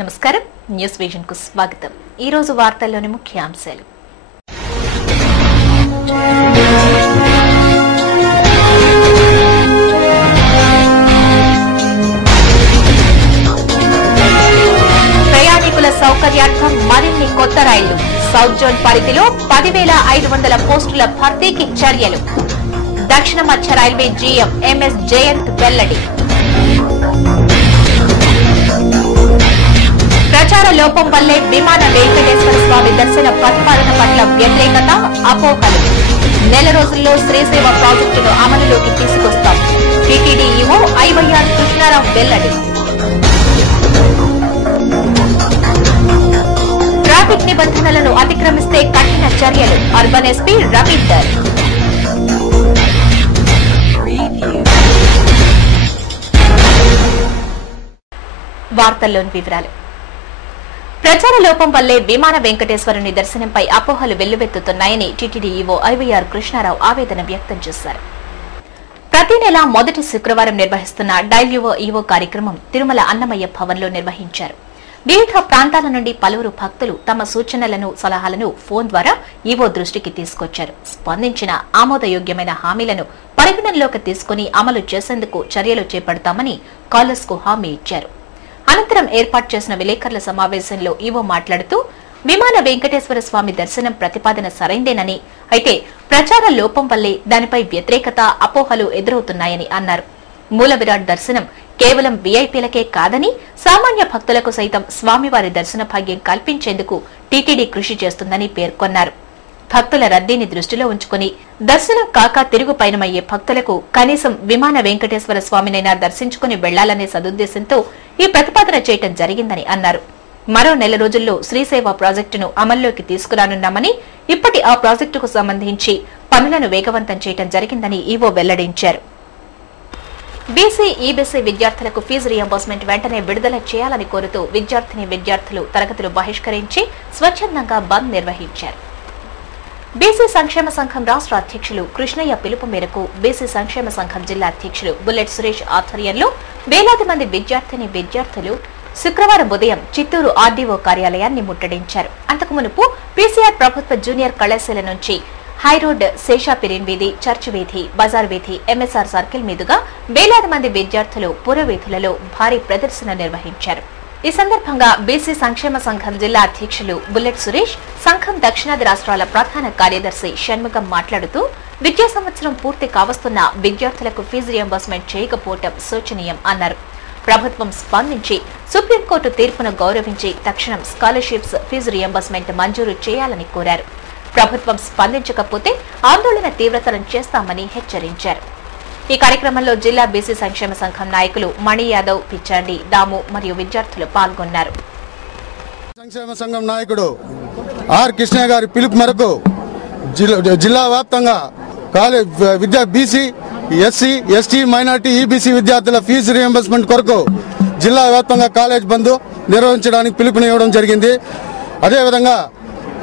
నమస్కారం news vision కు స్వాగతం। ఈ రోజు వార్తల్లోని ముఖ్యాంశాలు। ప్రయాణికుల సౌకర్యార్థం మరిన్ని కొత్త రైళ్లు సౌత్ జోన్ పరిధిలో 10,500 పోస్టుల భర్తీకి చర్యలు। దక్షిణ మధ్య రైల్వే జీఎం ఎంఎస్ జయంత్ వెల్లడి। ప్రచార లోపం వల్లే విమాన వెంకటేశ్వర స్వామి దర్శన ప్రతిపాదన పట్ల వ్యతిరేకత అపోహలు। నెల రోజుల్లో శ్రీసేవ ప్రాజెక్టును అమలులోకి తీసుకొస్తాం। టీటీడీ ఈవో ఐవైఆర్ కృష్ణారావు వెల్లడి। ట్రాఫిక్ నిబంధనలను అతిక్రమిస్తే కఠిన చర్యలు అర్బన్ ఎస్పీ రవీందర్। వార్తల్లోని వివరాలు। ప్రచార లోపం వల్లే విమాన వెంకటేశ్వరుని దర్శనంపై అపోహలు వెల్లువెత్తుతున్నాయని టీటీడీ ఈవో ఐవైఆర్ కృష్ణారావు ఆవేదన వ్యక్తం చేశారు। ప్రతి నెల మొదటి శుక్రవారం నిర్వహిస్తున్న డైల్ ఈవో కార్యక్రమం తిరుమల అన్నమయ్య భవన్లో నిర్వహించారు। వివిధ ప్రాంతాల నుండి పలువురు భక్తులు తమ సూచనలను సలహాలను ఫోన్ ద్వారా ఈవో దృష్టికి తీసుకొచ్చారు। స్పందించిన ఆమోదయోగ్యమైన హామీలను పరిగణనలోకి తీసుకుని అమలు చేసేందుకు చర్యలు చేపడతామని కాలర్స్ కు హామీ ఇచ్చారు। అనంతరం ఏర్పాటు చేసిన విలేకరుల సమావేశంలో ఈవో మాట్లాడుతూ విమాన వెంకటేశ్వర స్వామి దర్శనం ప్రతిపాదన సరైందేనని, అయితే ప్రచార లోపం వల్లే దానిపై వ్యతిరేకత అపోహలు ఎదురవుతున్నాయని అన్నారు। మూల విరాట్ దర్శనం కేవలం వీఐపీలకే కాదని సామాన్య భక్తులకు సైతం స్వామివారి దర్శన భాగ్యం కల్పించేందుకు టీటీడీ కృషి చేస్తుందని పేర్కొన్నారు। భక్తుల రద్దీని దృష్టిలో ఉంచుకుని దర్శనం కాక తిరుగు పయనమయ్యే భక్తులకు కనీసం విమాన వెంకటేశ్వర స్వామినైనా దర్శించుకుని వెళ్లాలనే సదుద్దేశంతో ఈ ప్రతిపాదన చేయడం జరిగిందని అన్నారు। మరో నెల రోజుల్లో శ్రీసేవ ప్రాజెక్టును అమల్లోకి తీసుకురానున్నామని, ఇప్పటి ఆ ప్రాజెక్టుకు సంబంధించి పనులను వేగవంతం చేయడం జరిగిందని ఈవో వెల్లడించారు। బీసీ, ఈబీసీ విద్యార్థులకు ఫీజు రియంబర్స్మెంట్ వెంటనే విడుదల చేయాలని కోరుతూ విద్యార్థులు తరగతులు బహిష్కరించి స్వచ్ఛందంగా బంద్ నిర్వహించారు। బీసీ సంక్షేమ సంఘం రాష్ట్ర అధ్యక్షులు కృష్ణయ్య పిలుపు మేరకు బీసీ సంక్షేమ సంఘం జిల్లా అధ్యక్షులు బుల్లెట్ సురేష్ ఆధ్వర్యంలో వేలాది మంది విద్యార్థులు శుక్రవారం ఉదయం చిత్తూరు ఆర్డీఓ కార్యాలయాన్ని ముట్టడించారు। అంతకు మునుపు పీసీఆర్ ప్రభుత్వ జూనియర్ కళాశాల నుంచి హైరోడ్, శేషాపిరిన్ వీధి, చర్చ్ వీధి, బజార్ వీధి, ఎంఎస్ఆర్ సర్కిల్ మీదుగా వేలాది మంది విద్యార్థులు పురవీధులలో భారీ ప్రదర్శన నిర్వహించారు। ఈ సందర్భంగా బీసీ సంక్షేమ సంఘం జిల్లా అధ్యక్షులు బుల్లెట్ సురేష్, సంఘం దక్షిణాది రాష్ట్రాల ప్రధాన కార్యదర్శి షణ్ముగం మాట్లాడుతూ విద్యా సంవత్సరం పూర్తి కావస్తున్న విద్యార్థులకు ఫీజు రియంబర్స్మెంట్ చేయకపోవడం శోచనీయం అన్నారు। ప్రభుత్వం స్పందించి సుప్రీంకోర్టు తీర్పును గౌరవించి తక్షణం స్కాలర్షిప్స్, ఫీజు రియంబర్స్మెంట్ మంజూరు చేయాలని కోరారు। ప్రభుత్వం స్పందించకపోతే ఆందోళన తీవ్రతరం చేస్తామని హెచ్చరించారు। ఈ కార్యక్రమంలో జిల్లా బీసీ సంక్షేమ సంఘం నాయకులు మణి యాదవ్, పిచ్చాండి, దాము మరియు విద్యార్థులు పాల్గొన్నారు। సంక్షేమ సంఘం నాయకుడు ఆర్ కృష్ణయ్య గారి పిలుపు మేరకు జిల్లా వ్యాప్తంగా విద్యా BC, SC, ST, minority, EBC విద్యార్థుల ఫీజు రియంబర్స్మెంట్ కొరకు జిల్లా వ్యాప్తంగా కాలేజ్ బంద్ నిర్వహించడానికి పిలుపునివ్వడం జరిగింది। అదేవిధంగా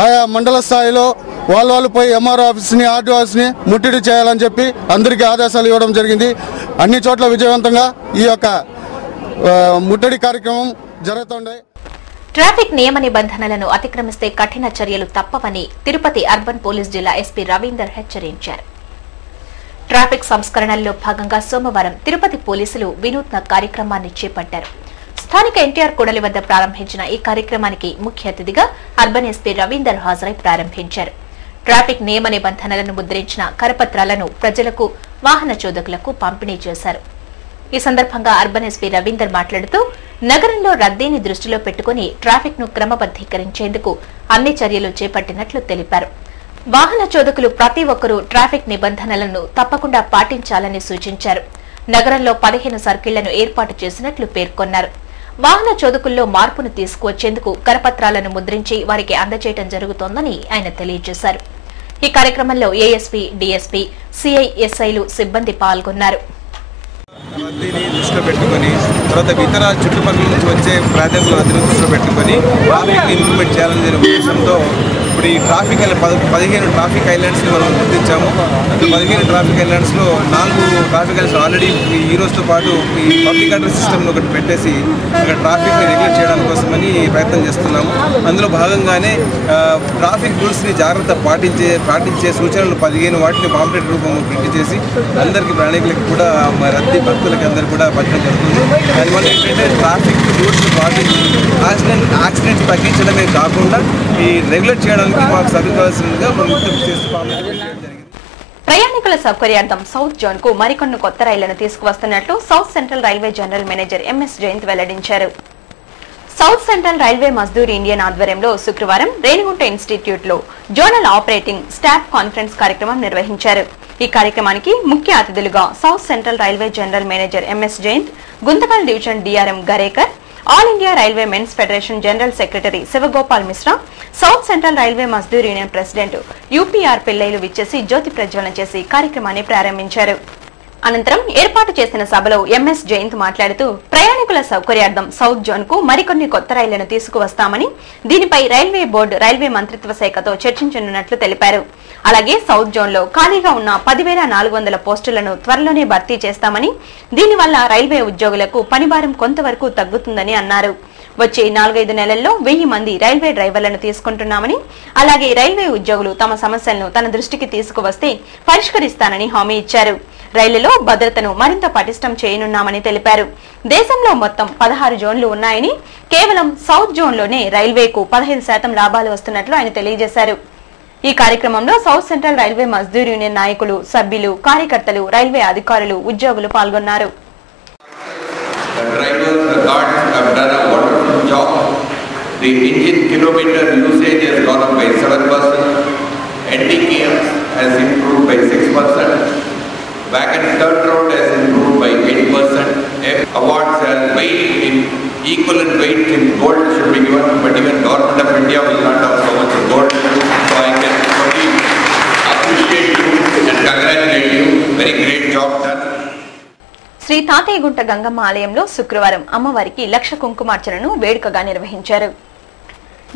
ఆయా మండల స్థాయిలో వాళ్ళు పోయి ఎంఆర్ఓ ఆఫీస్ని, ఆర్డీఓ ఆఫీస్ని ముట్టడి చేయాలని చెప్పి అందరికీ ఆదేశాలు ఇవ్వడం జరిగింది। అన్ని చోట్ల విజయవంతంగా ఈ యొక్క ముట్టడి కార్యక్రమం జరుగుతుంది। ట్రాఫిక్ నియమ నిబంధనలను అతిక్రమిస్తే కఠిన చర్యలు తప్పవని తిరుపతి అర్బన్ పోలీస్ జిల్లా ఎస్పీ రవీందర్ హెచ్చరించారు। ట్రాఫిక్ సంస్కరణల్లో భాగంగా సోమవారం తిరుపతి పోలీసులు వినూత్న కార్యక్రమాన్ని చేపట్టారు। స్థానిక ఎన్టీఆర్ కూడలి వద్ద ప్రారంభించిన ఈ కార్యక్రమానికి ముఖ్య అతిథిగా అర్బన్ ఎస్పీ రవీందర్ హాజరై ప్రారంభించారు। ట్రాఫిక్ నియమ నిబంధనలను ముద్రించిన కరపత్రాలను ప్రజలకు, వాహన చోదకులకు పంపిణీ చేశారు। ఈ సందర్భంగా అర్బన్ ఎస్పీ రవీందర్ మాట్లాడుతూ నగరంలో రద్దీని దృష్టిలో పెట్టుకుని ట్రాఫిక్ ను క్రమబద్దీకరించేందుకు అన్ని చర్యలు చేపట్టినట్లు తెలిపారు। వాహన చోదకులు ప్రతి ఒక్కరూ ట్రాఫిక్ నిబంధనలను తప్పకుండా పాటించాలని సూచించారు। నగరంలో 15 సర్కిళ్లను ఏర్పాటు చేసినట్లు పేర్కొన్నారు। వాహన చోదకుల్లో మార్పును తీసుకువచ్చేందుకు కరపత్రాలను ముద్రించి వారికి అందజేయడం జరుగుతోందని ఆయన తెలియజేశారు। ఈ కార్యక్రమంలో ఏఎస్పీ, డీఎస్పీ, సిఐ, ఎస్ఐలు, సిబ్బంది పాల్గొన్నారు। రద్దీని దృష్టిలో పెట్టుకొని తర్వాత ఇతర చుట్టుపక్కల నుంచి వచ్చే ప్రాంతాల రద్దీని దృష్టిలో పెట్టుకొని ట్రాఫిక్ని ఇంప్రూవ్మెంట్ చేయాలనే ఉద్దేశంతో ఇప్పుడు ఈ ట్రాఫిక్ 15 ట్రాఫిక్ ఐలాండ్స్ని మనం గుర్తించాము. అందులో 15 ట్రాఫిక్ ఐలాండ్స్లో 4 ట్రాఫిక్ ఐలాండ్స్ ఆల్రెడీ ఈ రోజుతో పాటు ఈ పబ్లిక్ అడ్రస్ సిస్టమ్ని ఒకటి పెట్టేసి అక్కడ ట్రాఫిక్ని రెగ్యులేట్ చేయడం కోసమని ప్రయత్నం చేస్తున్నాము. అందులో భాగంగానే ట్రాఫిక్ రూల్స్ని జాగ్రత్త పాటించే సూచనలు 15 వాటిని పాంప్లెట్ రూపంలో ప్రింట్ చేసి అందరికీ ప్రయాణికులకి కూడా రద్దీ భక్తులకి అందరికీ కూడా పంచడం జరుగుతుంది. దానివల్ల ఏంటంటే ట్రాఫిక్ రూల్స్ పాటించి యాక్సిడెంట్స్ తగ్గించడమే కాకుండా ఈ రెగ్యులేట్ చేయడానికి మాకు సరికాల్సిందిగా ప్రయాణికుల సౌకర్యార్థం సౌత్ జోన్ కు మరికొన్ని కొత్త రైళ్లను తీసుకువస్తున్నట్లు south central railway general manager MS Jayant వెల్లడించారు. South central railway Mazdoor Indian ఆధ్వర్యంలో శుక్రవారం రేణిగుంట ఇన్స్టిట్యూట్ లో జోనల్ ఆపరేటింగ్ స్టాఫ్ కాన్ఫరెన్స్ కార్యక్రమం నిర్వహించారు. ఈ కార్యక్రమానికి ముఖ్య అతిథులుగా south central railway general manager MS Jayant, Guntakal division DRM Garekar, all India railway men's federation general secretary Shivagopal Mishra, south central railway Mazdoor union president UPR పిల్లైలు విచ్చేసి జ్యోతి ప్రజ్వలన చేసి కార్యక్రమాన్ని ప్రారంభించారు. అనంతరం ఏర్పాటు చేసిన సభలో ఎంఎస్ జయంత్ మాట్లాడుతూ ప్రయాణికుల సౌకర్యార్థం సౌత్ జోన్ కు మరికొన్ని కొత్త రైళ్లను తీసుకువస్తామని, దీనిపై రైల్వే బోర్డు రైల్వే మంత్రిత్వ శాఖతో చర్చించనున్నట్లు తెలిపారు. అలాగే సౌత్ జోన్ లో ఖాళీగా ఉన్న 10,400 పోస్టులను త్వరలోనే భర్తీ చేస్తామని, దీనివల్ల రైల్వే ఉద్యోగులకు పనిభారం కొంతవరకు తగ్గుతుందని అన్నారు. వచ్చే 4-5 నెలల్లో 1000 మంది రైల్వే డ్రైవర్లను తీసుకుంటున్నామని, అలాగే రైల్వే ఉద్యోగులు తమ సమస్యలను తన దృష్టికి తీసుకువస్తే పరిష్కరిస్తానని హామీ ఇచ్చారు. రైళ్లలో భద్రతను మరింత పటిష్టం చేయనున్నామని తెలిపారు. దేశంలో మొత్తం 16 జోన్లు ఉన్నాయని, కేవలం సౌత్ జోన్లోనే రైల్వేకు 15% లాభాలు వస్తున్నట్లు ఆయన తెలియజేశారు. ఈ కార్యక్రమంలో south central railway Mazdoor union నాయకులు, సభ్యులు, కార్యకర్తలు, రైల్వే అధికారులు, ఉద్యోగులు పాల్గొన్నారు. The engine kilometer usage has gone up by 7%. NDKM has improved by 6%. Back and third round has improved by 8%. Awards and weight in equivalent weight in gold should be given, but even Government of India will not have so much gold. So I can only appreciate you and congratulate you. Very great job done. Shri Thathayyagunta Gangamma ఆలయంలో శుక్రవారం అమ్మవారికి లక్ష కుంకుమార్చనను వేడుకగా నిర్వహించారు.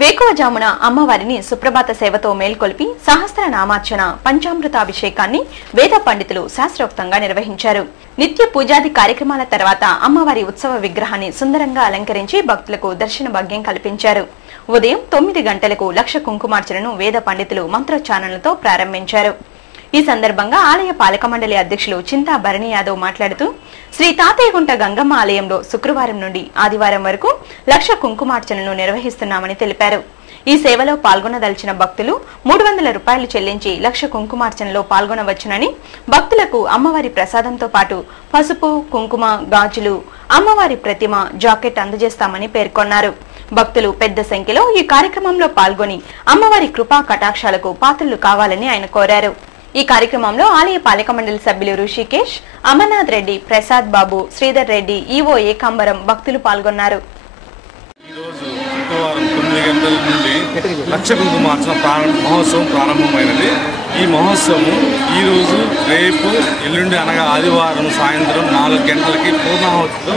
వేకువజామున అమ్మవారిని సుప్రభాత సేవతో మేల్కొల్పి సహస్రనామార్చన, పంచామృతాభిషేకాన్ని వేద పండితులు శాస్త్రోక్తంగా నిర్వహించారు. నిత్య పూజాది కార్యక్రమాల తర్వాత అమ్మవారి ఉత్సవ విగ్రహాన్ని సుందరంగా అలంకరించి భక్తులకు దర్శన భాగ్యం కల్పించారు. ఉదయం 9 గంటలకు లక్ష కుంకుమార్చనను వేద పండితులు మంత్రోచ్చారణలతో ప్రారంభించారు. ఈ సందర్భంగా ఆలయ పాలక మండలి అధ్యక్షులు చింతా భరణి యాదవ్ మాట్లాడుతూ, శ్రీ తాతయ్యగుంట గంగమ్మ ఆలయంలో శుక్రవారం నుండి ఆదివారం వరకు లక్ష కుంకుమార్చనను నిర్వహిస్తున్నామని తెలిపారు. ఈ సేవలో పాల్గొనదలిచిన భక్తులు 300 రూపాయలు చెల్లించి లక్ష కుంకుమార్చనలో పాల్గొనవచ్చునని, భక్తులకు అమ్మవారి ప్రసాదంతో పాటు పసుపు, కుంకుమ, గాజులు, అమ్మవారి ప్రతిమ, జాకెట్ అందజేస్తామని పేర్కొన్నారు. భక్తులు పెద్ద సంఖ్యలో ఈ కార్యక్రమంలో పాల్గొని అమ్మవారి కృపా కటాక్షాలకు పాత్రలు కావాలని ఆయన కోరారు. ఈ కార్యక్రమంలో ఆలయ పాలక మండలి సభ్యులు ఋషికేష్, అమర్నాథ్ రెడ్డి, ప్రసాద్ బాబు, శ్రీధర్ రెడ్డి, ఈవో ఏకాంబరం భక్తులు పాల్గొన్నారు. ఈరోజు శుక్రవారం 9 గంటల నుండి లక్ష కుంకుమార్చన మహోత్సవం ప్రారంభమైనది. ఈ మహోత్సవం ఈరోజు, రేపు, ఎల్లుండి అనగా ఆదివారం సాయంత్రం 4 గంటలకి పూర్ణాహుతితో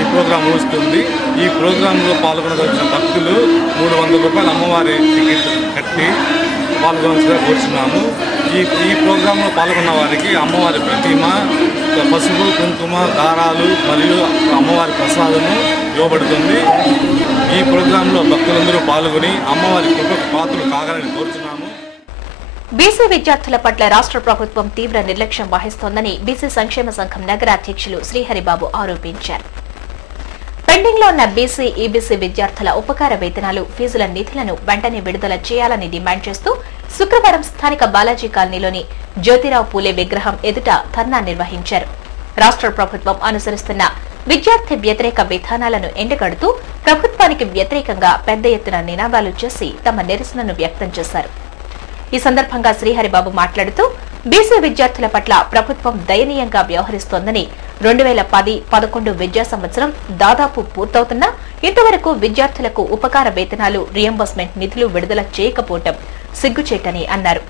ఈ ప్రోగ్రాం ముగుస్తుంది. ఈ ప్రోగ్రాంలో పాల్గొనదలిచిన భక్తులు 300 రూపాయలు అమ్మవారి టికెట్ కట్టి పాల్గొనగా కూర్చున్నాము. ఈ ప్రోగ్రాంలో పాల్గొన్న వారికి అమ్మవారి ప్రతిమ, పసుపు, కుంకుమ, దారాలు మరియు అమ్మవారి ప్రసాదము ఇవ్వబడుతుంది. ఈ ప్రోగ్రాంలో భక్తులందరూ పాల్గొని అమ్మవారి కృపకు పాత్రలు కాగలని కోరుతున్నాము. బీసీ విద్యార్థుల పట్ల రాష్ట్ర ప్రభుత్వం తీవ్ర నిర్లక్ష్యం వహిస్తోందని బీసీ సంక్షేమ సంఘం నగర అధ్యక్షులు శ్రీహరిబాబు ఆరోపించారు. పెండింగ్ లో ఉన్న బీసీ, ఈబీసీ విద్యార్థుల ఉపకార వేతనాలు, ఫీజుల నిధులను వెంటనే విడుదల చేయాలని డిమాండ్ చేస్తూ శుక్రవారం స్థానిక బాలాజీ కాలనీలోని జ్యోతిరావు పూలే విగ్రహం ఎదుట ధర్నా నిర్వహించారు. రాష్ట్ర ప్రభుత్వం అనుసరిస్తున్న విద్యార్థి వ్యతిరేక విధానాలను ఎండగడుతూ ప్రభుత్వానికి వ్యతిరేకంగా పెద్ద ఎత్తున నినాదాలు చేసి తమ నిరసనను వ్యక్తం చేశారు. ఈ సందర్భంగా శ్రీహరిబాబు మాట్లాడుతూ, బీసీ విద్యార్థుల పట్ల ప్రభుత్వం దయనీయంగా వ్యవహరిస్తోందని, 2010-11 విద్యా సంవత్సరం దాదాపు పూర్తవుతున్నా ఇంతవరకు విద్యార్థులకు ఉపకార వేతనాలు, రియంబర్స్మెంట్ నిధులు విడుదల చేయకపోవటం సిగ్గుచేటని అన్నారు.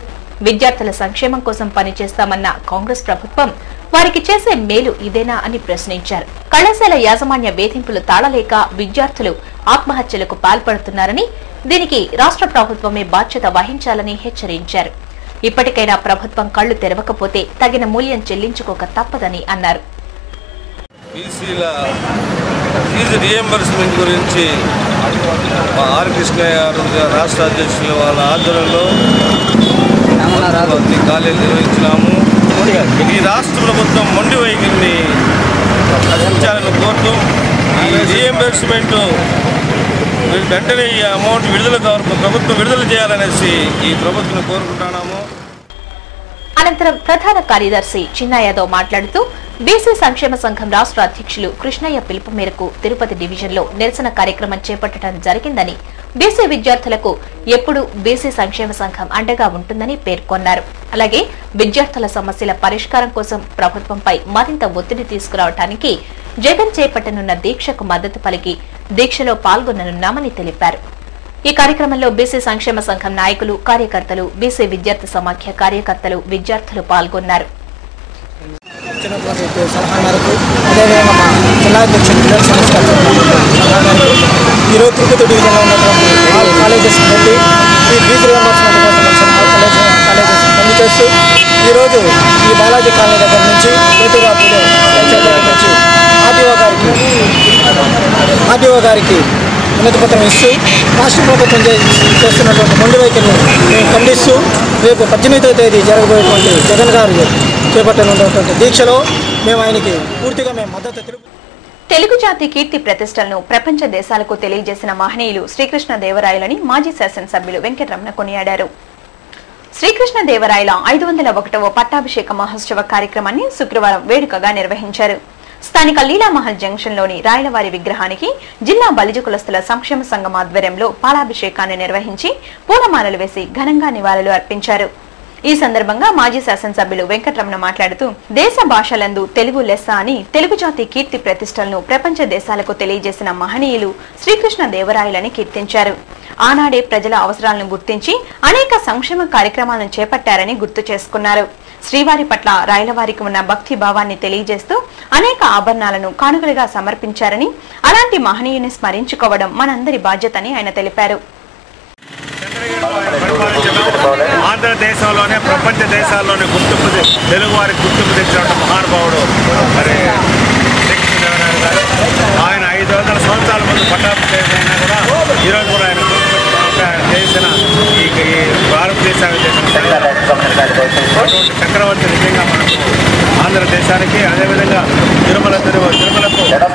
విద్యార్థుల సంక్షేమం కోసం పనిచేస్తామన్న కాంగ్రెస్ ప్రభుత్వం వారికి చేసే మేలు ఇదేనా అని ప్రశ్నించారు. కళాశాల యాజమాన్య వేధింపులు తాళలేక విద్యార్థులు ఆత్మహత్యలకు పాల్పడుతున్నారని, దీనికి రాష్ట్ర ప్రభుత్వమే బాధ్యత వహించాలని హెచ్చరించారు. ఇప్పటికైనా ప్రభుత్వం కళ్లు తెరవకపోతే తగిన మూల్యం చెల్లించుకోక తప్పదని అన్నారు. బీసీల ఫీజు రియంబర్స్మెంట్ గురించి ఆర్ కృష్ణయ్య గారు రాష్ట్ర అధ్యక్షులు వాళ్ళ ఆధ్వర్యంలో కాలేజీ నిర్వహించినాము. ఈ రాష్ట్ర ప్రభుత్వం మొండి వైఖరిని రక్షించాలని కోరుతూ ఈ రియంబర్స్మెంట్ వెంటనే ఈ అమౌంట్ ప్రభుత్వం విడుదల చేయాలనేసి ఈ ప్రభుత్వం కోరుకుంటున్నాము. అనంతరం ప్రధాన కార్యదర్శి చిన్నాయాదవ్ మాట్లాడుతూ బీసీ సంక్షేమ సంఘం రాష్ట్ర అధ్యక్షులు కృష్ణయ్య పిలుపు మేరకు తిరుపతి డివిజన్లో నిరసన కార్యక్రమం చేపట్టడం జరిగిందని, బీసీ విద్యార్థులకు ఎప్పుడూ బీసీ సంక్షేమ సంఘం అండగా ఉంటుందని పేర్కొన్నారు. అలాగే విద్యార్థుల సమస్యల పరిష్కారం కోసం ప్రభుత్వంపై మరింత ఒత్తిడి తీసుకురావడానికి జగన్ చేపట్టనున్న దీక్షకు మద్దతు పలికి దీక్షలో పాల్గొననున్నామని తెలిపారు. ఈ కార్యక్రమంలో బీసీ సంక్షేమ సంఘం నాయకులు, కార్యకర్తలు, బీసీ విద్యార్థి సమాఖ్య కార్యకర్తలు, విద్యార్థులు పాల్గొన్నారు. ఈరోజు తిరుపతి డివిజన్లో ఉన్నటువంటి ఆల్ కాలేజెస్ బట్టి ఈ ఫీజు రియంబర్స్మెంట్ కోసం కాలేజెస్ పనిచేస్తూ ఈరోజు ఈ బాలాజీ కాలనీ దగ్గర నుంచి కేతురాపులో నుంచి ఆర్టీఓ గారికి వినతి పత్రం ఇస్తూ రాష్ట్ర ప్రభుత్వం చేస్తున్నటువంటి మొండి వైఖరిని మేము ఖండిస్తూ రేపు 18వ తేదీ జరగబోయేటువంటి జగన్ గారు చేపట్టనున్నటువంటి దీక్షలో మేము ఆయనకి పూర్తిగా మద్దతు తెలుపు. తెలుగు జాతి కీర్తి ప్రతిష్టలను ప్రపంచ దేశాలకు తెలియజేసిన మహనీయులు శ్రీకృష్ణదేవరాయలని మాజీ శాసనసభ్యులు వెంకటరమణ కొనియాడారు. శ్రీకృష్ణదేవరాయల 501వ పట్టాభిషేక మహోత్సవ కార్యక్రమాన్ని శుక్రవారం వేడుకగా నిర్వహించారు. స్థానిక లీలామహల్ జంక్షన్లోని రాయలవారి విగ్రహానికి జిల్లా బలిజ కులస్తుల సంక్షేమ సంఘం ఆధ్వర్యంలో పాలాభిషేకాన్ని నిర్వహించి పూలమాలలు వేసి ఘనంగా నివాళులు అర్పించారు. ఈ సందర్భంగా మాజీ శాసనసభ్యులు వెంకటరమణ మాట్లాడుతూ దేశ భాషలందు తెలుగు లెస్స అని తెలుగు జాతి కీర్తి ప్రతిష్టలను ప్రపంచ దేశాలకు తెలియజేసిన మహనీయులు శ్రీకృష్ణదేవరాయలని కీర్తించారు. ఆనాడే ప్రజల అవసరాలను గుర్తించి అనేక సంక్షేమ కార్యక్రమాలను చేపట్టారని గుర్తు చేసుకున్నారు. శ్రీవారి పట్ల రాయలవారికి ఉన్న భక్తి భావాన్ని తెలియజేస్తూ అనేక ఆభరణాలను కానుకలుగా సమర్పించారని, అలాంటి మహనీయుని స్మరించుకోవడం మనందరి బాధ్యతని ఆయన తెలిపారు. ఆంధ్రదేశంలోనే ప్రపంచ దేశాల్లోనే తెలుగువారికి గుర్తింపు తెచ్చినట్టు మహానుభావుడు మరి శ్రీకృష్ణదేవరాయలు గారు. ఆయన 500 సంవత్సరాల ముందు పట్టాభిషేకమైనా కూడా ఈరోజు కూడా ఆయన చేసిన ఈ భారతదేశానికి చేసిన అటువంటి చక్రవర్తి నిజంగా మనకు ఆంధ్రదేశానికి, అదేవిధంగా తిరుమలకు 7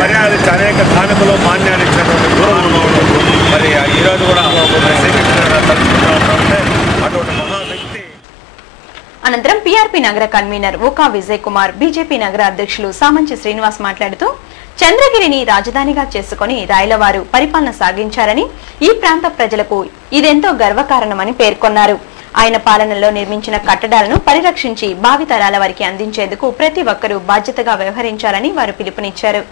పర్యాలు అనేక కానుకలు మాన్యాలు ఇచ్చినటువంటి గౌరవనుభవుడు మరి ఈరోజు కూడా అటువంటి మహా వ్యక్తి. అనంతరం పీఆర్పీ నగర కన్వీనర్ ఓకా విజయ్ కుమార్, బీజేపీ నగర అధ్యక్షులు సామంచి శ్రీనివాస్ మాట్లాడుతూ చంద్రగిరిని రాజధానిగా చేసుకుని రాయలవారు పరిపాలన సాగించారని, ఈ ప్రాంత ప్రజలకు ఇదెంతో గర్వకారణమని పేర్కొన్నారు. ఆయన పాలనలో నిర్మించిన కట్టడాలను పరిరక్షించి భావితరాల వారికి అందించేందుకు ప్రతి ఒక్కరూ బాధ్యతగా వ్యవహరించాలని వారు పిలుపునిచ్చారు.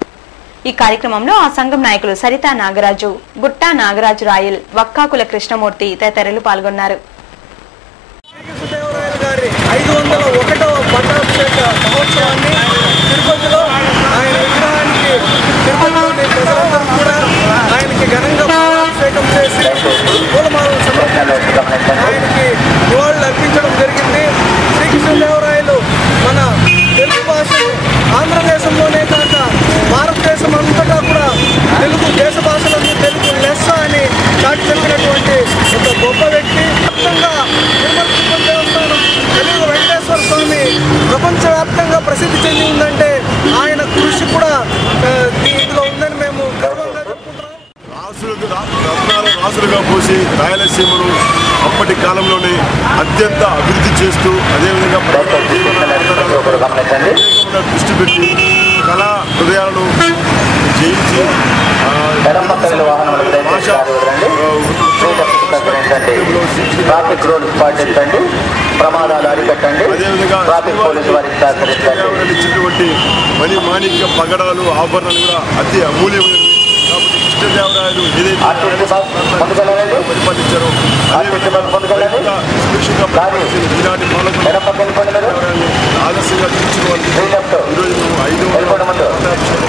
ఈ కార్యక్రమంలో ఆ సంఘం నాయకులు సరితా నాగరాజు, గుట్టా నాగరాజు రాయల్, వక్కాకుల కృష్ణమూర్తి తదితరులు పాల్గొన్నారు. 501వ పట్టాభిషేక మహోత్సవాన్ని తిరుపతిలో ఆయన విగ్రహానికి తిరుపతిలోని ప్రజలందరూ కూడా ఆయనకి ఘనంగా పట్టాభిషేకం చేసి పూలమాలను సమర్పించి ఆయనకి నివాళులు అర్పించడం జరిగింది. శ్రీకృష్ణదేవరాయలు మన తెలుగు భాషను ఆంధ్రదేశంలోనే కాక భారతదేశం అంతటా కూడా తెలుగు దేశ భాషలను తెలుగు లెస్స అని చాటి చెప్పినటువంటి ఒక గొప్ప వ్యక్తి. మొత్తంగా తిరుమల తిరుపతి దేవస్థానం తెలుగు వెంకటేశ్వర స్వామి ప్రపంచవ్యాప్తంగా ప్రసిద్ధి చెంది ఉందంటే ఆయన కృషి కూడా దీనిలో ఉందని మేము గర్వంగా చెప్పుకుంటున్నాం. రాసులుగా పోసి రాయలసీమను అప్పటి కాలంలోనే అత్యంత అభివృద్ధి చేస్తూ అదేవిధంగా దృష్టి పెట్టి కళా హృదయాలను జయించి ట్రాఫిక్ రూల్స్ పాటించండి, ప్రమాదాలు అరికట్టండి, ట్రాఫిక్ పోలీసు వారికి సహకరించండి. ఇచ్చినటువంటి మణి మాణిక్య పగడాలు ఆభరణాలు కూడా అతి అమూల్యమైనవి. కాబట్టి కృష్ణదేవరాయలు ఏదైతే పరిపాలించారో ఆదర్శంగా ఈనాటి పాలకులు ఆదర్శంగా తీర్చిన వాళ్ళు ఈరోజు 5వ